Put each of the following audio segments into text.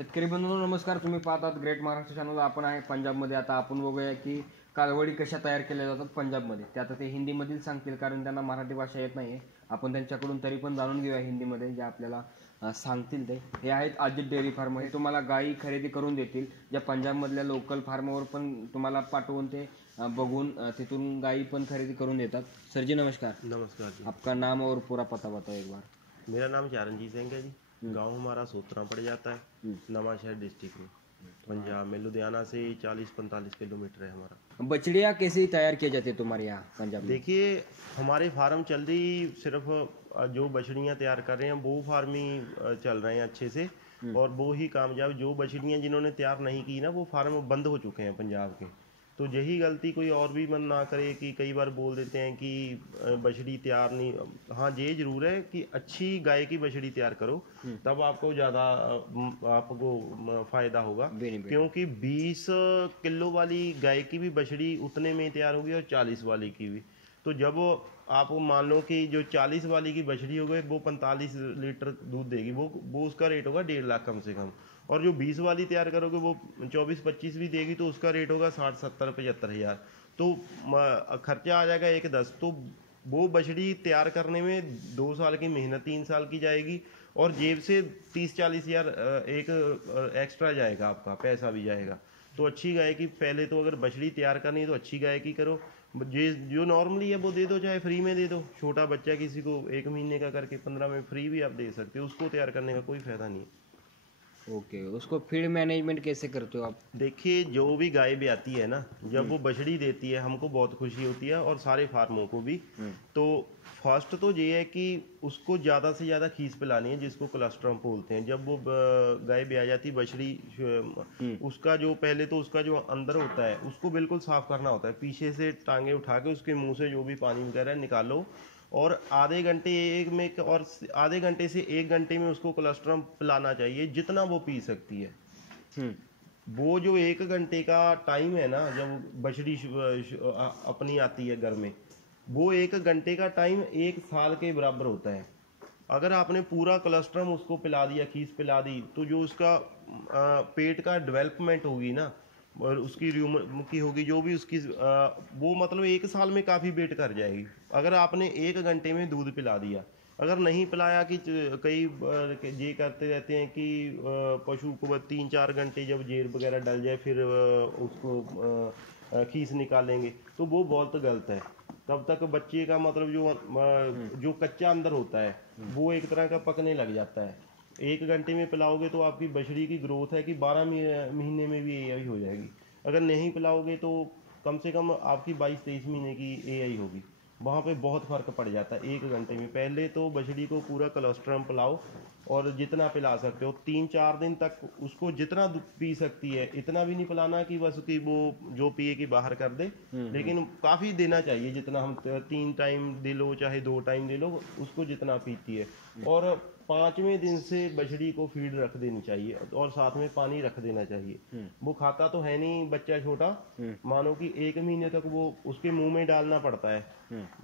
शेतकरी बंधूंनो नमस्कार. तुम्ही पाहतात ग्रेट महाराष्ट्र चॅनल. आपण आहे पंजाबमध्ये. आता आपण बघूया की कालवडी कशा तयार केल्या जातात पंजाबमध्ये. ते आता ते हिंदीमधील सांगतील कारण त्यांना मराठी भाषा येत नाही. आपण त्यांच्याकडून तरी पण जाणून घेऊया हिंदीमध्ये जे आपल्याला सांगतील ते. हे आहेत अजित डेअरी फार्म. हे तुम्हाला गायी खरेदी करून देतील. ज्या पंजाबमधल्या लोकल फार्मवर पण तुम्हाला पाठवून ते बघून तिथून गायी पण खरेदी करून देतात. सर जी नमस्कार. नमस्कार जी। आपका नाम और पूरा पता बताओ एक बार. मेरा नाम चरणजीत सिंह है जी। गांव हमारा सोत्रा पड़ जाता है, नवांशहर डिस्ट्रिक्ट में, पंजाब में। लुधियाना से 40-45 किलोमीटर है हमारा। बछड़ियाँ कैसे तैयार किए जाते हैं तुम्हारे यहाँ पंजाब में? देखिए, हमारे फार्म चल रही सिर्फ जो बछड़ियाँ तैयार कर रहे हैं वो फार्म ही चल रहे हैं अच्छे से, और वो ही कामयाब। जो बछड़ियाँ जिन्होंने तैयार नहीं की ना, वो फार्म बंद हो चुके हैं पंजाब के। तो यही गलती कोई और भी मन ना करे कि कई बार बोल देते हैं कि बछड़ी तैयार नहीं। हाँ, ये जरूर है कि अच्छी गाय की बछड़ी तैयार करो, तब आपको ज़्यादा आपको फ़ायदा होगा। क्योंकि 20 किलो वाली गाय की भी बछड़ी उतने में ही तैयार होगी और 40 वाली की भी। तो जब आप मान लो कि जो 40 वाली की बछड़ी हो गई वो 45 लीटर दूध देगी, वो उसका रेट होगा 1.5 लाख कम से कम। और जो 20 वाली तैयार करोगे वो 24-25 भी देगी, तो उसका रेट होगा 60-70-75 हज़ार। तो खर्चा आ जाएगा 1-10। तो वो बछड़ी तैयार करने में 2 साल की मेहनत 3 साल की जाएगी, और जेब से 30-40 हज़ार एक एक्स्ट्रा जाएगा, आपका पैसा भी जाएगा। तो अच्छी गाय की पहले तो अगर बछड़ी तैयार करनी है तो अच्छी गाय की करो। जो नॉर्मली है वो दे दो, चाहे फ्री में दे दो। छोटा बच्चा किसी को 1 महीने का करके 15 में फ्री भी आप दे सकते हो, उसको तैयार करने का कोई फ़ायदा नहीं है। ओके, उसको फीड मैनेजमेंट कैसे करते हो आप? देखिए, जो भी गाय भी आती है ना, जब वो बछड़ी देती है हमको बहुत खुशी होती है, और सारे फार्मों को भी। तो फर्स्ट तो ये है कि उसको ज़्यादा से ज़्यादा खीस पिलानी है, जिसको कोलेस्ट्रॉल बोलते हैं। जब वो गाय भी आ जाती बछड़ी, उसका जो पहले तो उसका जो अंदर होता है उसको बिल्कुल साफ़ करना होता है। पीछे से टांगे उठा के उसके मुंह से जो भी पानी वगैरह निकालो, और आधे घंटे से 1 घंटे में उसको कोलेस्ट्रॉल पिलाना चाहिए, जितना वो पी सकती है। वो जो 1 घंटे का टाइम है ना, जब बछड़ी अपनी आती है घर में, वो 1 घंटे का टाइम 1 साल के बराबर होता है। अगर आपने पूरा कोलेस्ट्रॉल उसको पिला दिया, खीस पिला दी, तो जो उसका पेट का डेवलपमेंट होगी ना, और उसकी र्यूमर की होगी, जो भी उसकी वो मतलब 1 साल में काफ़ी वेट कर जाएगी। अगर आपने 1 घंटे में दूध पिला दिया। अगर नहीं पिलाया, कि कई ये करते रहते हैं कि पशु को 3-4 घंटे जब जेर वगैरह डल जाए फिर उसको खीस निकालेंगे, तो वो बहुत गलत है। तब तक बच्चे का मतलब जो कच्चा अंदर होता है वो एक तरह का पकने लग जाता है। 1 घंटे में पिलाओगे तो आपकी बछड़ी की ग्रोथ है कि 12 महीने में भी एआई हो जाएगी। अगर नहीं पिलाओगे तो कम से कम आपकी 22-23 महीने की एआई होगी। वहाँ पे बहुत फ़र्क पड़ जाता है 1 घंटे में। पहले तो बछड़ी को पूरा कोलेस्ट्रॉल पिलाओ, और जितना पिला सकते हो 3-4 दिन तक उसको जितना पी सकती है, इतना भी नहीं पिलाना कि बस कि वो जो पिए कि बाहर कर दे, लेकिन काफ़ी देना चाहिए। जितना हम 3 टाइम दे लो चाहे 2 टाइम दे लो, उसको जितना पीती है। और 5वें दिन से बछड़ी को फीड रख देनी चाहिए, और साथ में पानी रख देना चाहिए। वो खाता तो है नहीं बच्चा छोटा, मानो कि 1 महीने तक वो उसके मुंह में डालना पड़ता है।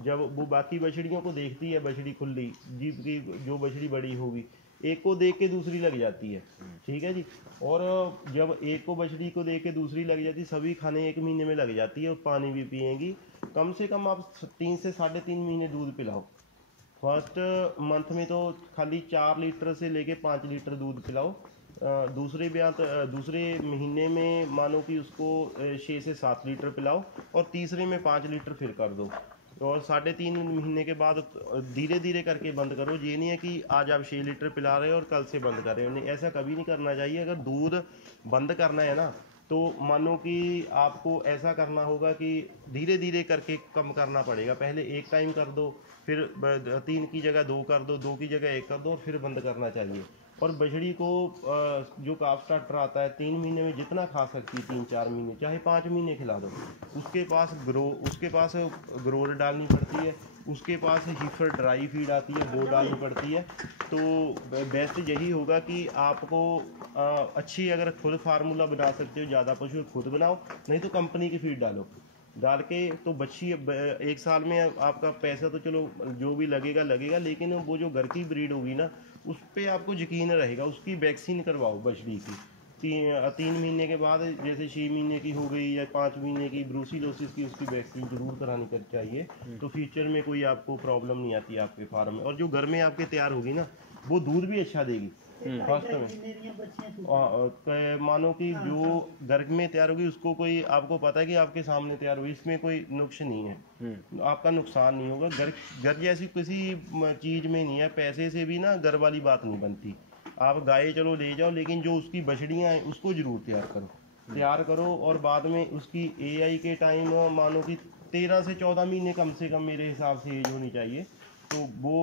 जब वो बाकी बछड़ियों को देखती है, बछड़ी खुली जीभ की, जो बछड़ी बड़ी होगी, एक को देख के दूसरी लग जाती है। ठीक है जी। और जब एक को बछड़ी को देख के दूसरी लग जाती है, सभी खाने 1 महीने में लग जाती है, और पानी भी पिएंगी। कम से कम आप 3 से 3.5 महीने दूध पिलाओ। फर्स्ट मंथ में तो खाली 4 लीटर से लेके 5 लीटर दूध पिलाओ। दूसरे महीने में मानो कि उसको 6 से 7 लीटर पिलाओ, और तीसरे में 5 लीटर फिर कर दो। और 3.5 महीने के बाद धीरे धीरे करके बंद करो। ये नहीं है कि आज आप 6 लीटर पिला रहे हो और कल से बंद कर रहे हो, नहीं, ऐसा कभी नहीं करना चाहिए। अगर दूध बंद करना है ना, तो मानो कि आपको ऐसा करना होगा कि धीरे धीरे करके कम करना पड़ेगा। पहले 1 टाइम कर दो, फिर 3 की जगह 2 कर दो, 2 की जगह 1 कर दो, और फिर बंद करना चाहिए। और बछड़ी को जो काफ स्टार्टर आता है 3 महीने में जितना खा सकती है, 3-4 महीने चाहे 5 महीने खिला दो। उसके पास ग्रोर डालनी पड़ती है, उसके पास हीफर ड्राई फीड आती है, वो डालनी पड़ती है। तो बेस्ट यही होगा कि आपको अच्छी, अगर खुद फार्मूला बना सकते हो, ज़्यादा पशु खुद बनाओ, नहीं तो कंपनी की फीड डालो। डाल के तो बच्ची 1 साल में आपका पैसा तो चलो जो भी लगेगा लगेगा, लेकिन वो जो घर की ब्रीड होगी ना, उस पर आपको यकीन रहेगा। उसकी वैक्सीन करवाओ बछड़ी की, 3 महीने के बाद, जैसे 6 महीने की हो गई या 5 महीने की, ब्रूसिलोसिस की उसकी वैक्सीन जरूर करानी कर चाहिए। तो फ्यूचर में कोई आपको प्रॉब्लम नहीं आती आपके फार्म में। और जो घर में आपके तैयार होगी ना, वो दूध भी अच्छा देगी फर्स्ट में। मानो कि जो घर में तैयार होगी उसको कोई, आपको पता है कि आपके सामने तैयार होगी, इसमें कोई नुक्स नहीं है, आपका नुकसान नहीं होगा। घर जैसी किसी चीज में नहीं है। पैसे से भी ना घर वाली बात नहीं बनती। आप गाय चलो ले जाओ, लेकिन जो उसकी बछड़ियाँ हैं उसको जरूर तैयार करो। और बाद में उसकी AI के टाइम मानो कि 13 से 14 महीने कम से कम मेरे हिसाब से एज होनी चाहिए। तो वो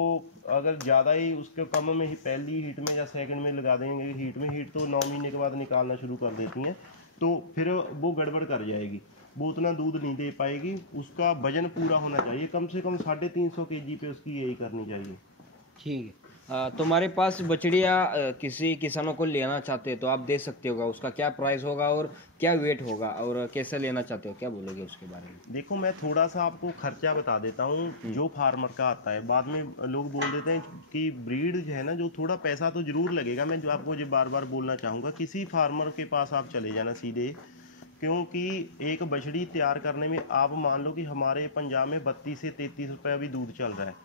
अगर ज़्यादा ही उसके कम में ही पहली हीट में या सेकंड में लगा देंगे, हीट तो 9 महीने के बाद निकालना शुरू कर देती हैं, तो फिर वो गड़बड़ कर जाएगी, वो उतना दूध नहीं दे पाएगी। उसका वजन पूरा होना चाहिए, कम से कम 350 kg पे उसकी यही करनी चाहिए। ठीक है। तुम्हारे पास बछड़िया किसी किसानों को लेना चाहते हैं तो आप दे सकते होगा, उसका क्या प्राइस होगा और क्या वेट होगा और कैसे लेना चाहते हो, क्या बोलोगे उसके बारे में? देखो, मैं थोड़ा सा आपको खर्चा बता देता हूँ जो फार्मर का आता है। बाद में लोग बोल देते हैं कि ब्रीड जो है ना, जो थोड़ा पैसा तो जरूर लगेगा। मैं जो आपको जो बार बार बोलना चाहूँगा, किसी फार्मर के पास आप चले जाना सीधे, क्योंकि एक बछड़ी तैयार करने में आप मान लो कि हमारे पंजाब में 32 से 33 रुपये अभी दूध चल रहा है,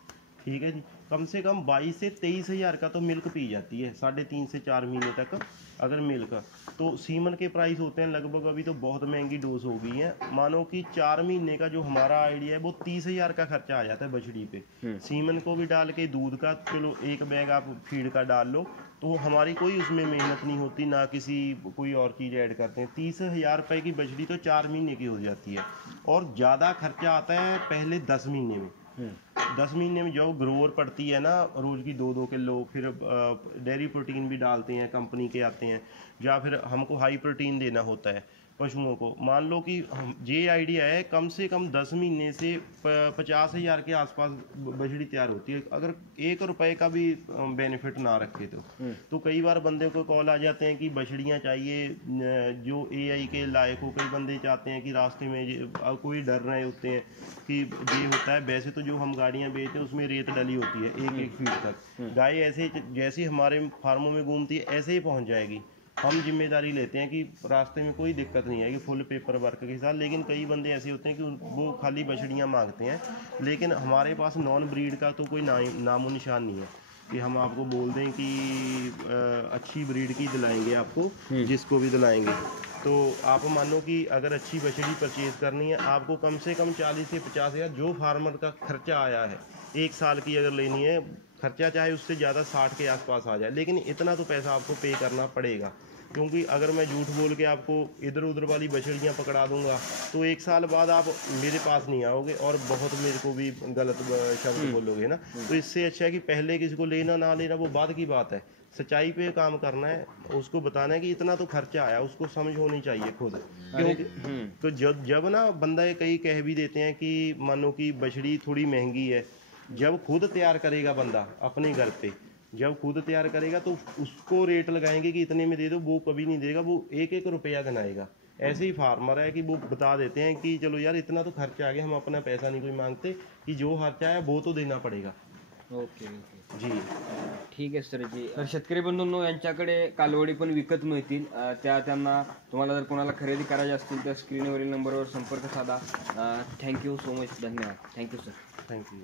ठीक है जी। कम से कम 22 से 23 हज़ार का तो मिल्क पी जाती है 3.5 से 4 महीने तक अगर मिल्क। तो सीमन के प्राइस होते हैं लगभग, अभी तो बहुत महंगी डोज हो गई है। मानो कि 4 महीने का जो हमारा आइडिया है वो 30 हज़ार का खर्चा आ जाता है बछड़ी पे। सीमन को भी डाल के दूध का, चलो एक बैग आप फीड का डाल लो, तो हमारी कोई उसमें मेहनत नहीं होती, ना किसी कोई और चीज़ ऐड करते हैं। 30 हज़ार रुपये की बछड़ी तो 4 महीने की हो जाती है। और ज़्यादा खर्चा आता है पहले 10 महीने में। 10 महीने में जो ग्रोअर पड़ती है ना, रोज की 2-2 किलो, फिर डेयरी प्रोटीन भी डालते हैं, कंपनी के आते हैं, या फिर हमको हाई प्रोटीन देना होता है पशुओं को। मान लो कि ये आइडिया है, कम से कम 10 महीने से 50 हज़ार के आसपास बछड़ी तैयार होती है, अगर 1 रुपए का भी बेनिफिट ना रखे तो कई बार बंदे को कॉल आ जाते हैं कि बछड़ियाँ चाहिए जो AI के लायक हो। कई बंदे चाहते हैं कि रास्ते में कोई डर रहे होते हैं कि ये होता है। वैसे तो जो हम गाड़ियाँ बेचते हैं उसमें रेत डली होती है 1-1 फीट तक। गाय ऐसे जैसे हमारे फार्मों में घूमती है ऐसे ही पहुँच जाएगी। हम जिम्मेदारी लेते हैं कि रास्ते में कोई दिक्कत नहीं आएगी, फुल पेपर वर्क के साथ। लेकिन कई बंदे ऐसे होते हैं कि वो खाली बछड़ियाँ मांगते हैं, लेकिन हमारे पास नॉन ब्रीड का तो कोई नामो निशान नहीं है कि हम आपको बोल दें कि अच्छी ब्रीड की दिलाएंगे आपको, जिसको भी दिलाएंगे। तो आप मानो कि अगर अच्छी बछड़ी परचेज करनी है, आपको कम से कम 40 से 50 हज़ार जो फार्मर का खर्चा आया है 1 साल की अगर लेनी है, खर्चा चाहे उससे ज़्यादा 60 के आसपास आ जाए, लेकिन इतना तो पैसा आपको पे करना पड़ेगा। क्योंकि अगर मैं झूठ बोल के आपको इधर उधर वाली बछड़ियाँ पकड़ा दूंगा तो 1 साल बाद आप मेरे पास नहीं आओगे और बहुत मेरे को भी गलत शब्द बोलोगे ना। तो इससे अच्छा है कि पहले किसी को लेना ना लेना वो बाद की बात है, सच्चाई पे काम करना है, उसको बताना है कि इतना तो खर्चा आया, उसको समझ होनी चाहिए खुद। क्योंकि तो जब ना बंदा कई कह भी देते हैं कि मानो कि बछड़ी थोड़ी महंगी है, जब खुद तैयार करेगा बंदा अपने घर पे, जब खुद तैयार करेगा तो उसको रेट लगाएंगे कि इतने में दे दो, वो कभी नहीं देगा, वो 1-1 रुपया गिनाएगा। ऐसे ही फार्मर है कि वो बता देते हैं कि चलो यार इतना तो खर्चा आ गया, हम अपना पैसा नहीं कोई मांगते, कि जो खर्चा है वो तो देना पडेगा। ओके ओके जी ठीक आहे सर जी। तर शेतकरी बंधूंनो, यांच्याकडे कालवडी पण विकत मिळतील, त्यांना तुम्हाला जर कोणाला खरेदी करायची असतील तर स्क्रीनवरील नंबरवर संपर्क साधा। थँक्यू सो मच, धन्यवाद, थँक्यू सर। Thank you.